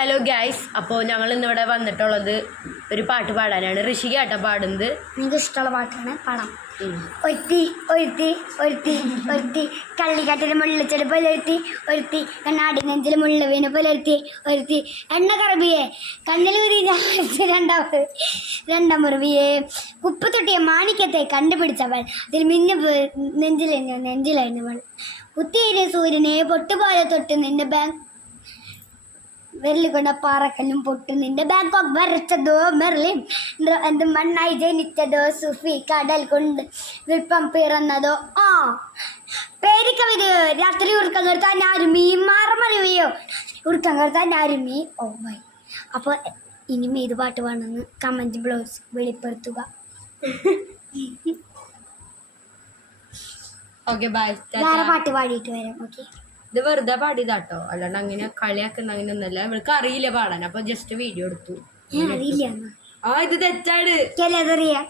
Hello guys, അപ്പോൾ ഞങ്ങൾ ഇന്നിവിടെ വന്നിട്ടുള്ളത് ഒരു പാട്ട് പാടാനാണ്. ഋഷിക ആട്ട പാടുന്നത്. എനിക്ക് ഇഷ്ടമുള്ള പാട്ടാണ്. പാടാം. ഒരുത്തി ഒരുത്തി ഒരുത്തി ഒരുത്തി കള്ളിക്കാട്ടിൽ മുള്ളിച്ചെടി പുലർത്തി ഒരുത്തി കണ്ണാടി നെഞ്ചിൽ മുള്ള വീണ് പുലർത്തി ഒരുത്തി എണ്ണ കറബിയെ കണ്ണിലൂരി രണ്ടാം മുറിവിയെ ഉപ്പ് തൊട്ടിയ മാണിക്യത്തെ കണ്ടുപിടിച്ചവൾ അതിൽ മിന്നു നെഞ്ചിലായിരുന്നവൾ കുത്തിയേറിയ സൂര്യനെ പൊട്ടുപോലെ തൊട്ട് നിന്റെ ബാങ്ക് വെള്ളിക്കൊണ്ട പാറക്കല്ലും പൊട്ടു നിന്റെ ബാങ്കോക്ക് വരച്ചതോ മെർലിൻ എന്ത് മണ്ണായി ജനിച്ചതോ സുഫി കടൽ കൊണ്ട് വിൽപ്പം പിറന്നതോ പേരിക്കവിതയോ രാത്രി ഉറക്കം കയർത്താൻ ആരുമീ മാറമറിവയോ ഉറക്കം കയർത്താൻ ആരുമീ ബൈ. അപ്പോൾ ഇനിയും ഏത് പാട്ട് വേണമെന്ന് കമൻറ്റ് ബ്ലോഗ്സ് വെളിപ്പെടുത്തുക. വേറെ പാട്ട് പാടിയിട്ട് വരാം. ഓക്കെ, ഇത് വെറുതെ പാടിയതാട്ടോ, അല്ലാണ്ട് അങ്ങനെ കളിയാക്കുന്ന അങ്ങനെ ഒന്നല്ല. ഇവൾക്ക് അറിയില്ല പാടാൻ, അപ്പൊ ജസ്റ്റ് വീഡിയോ എടുത്തു. അറിയില്ല. ഇത് തെറ്റാണ്. ചിലതറിയാം.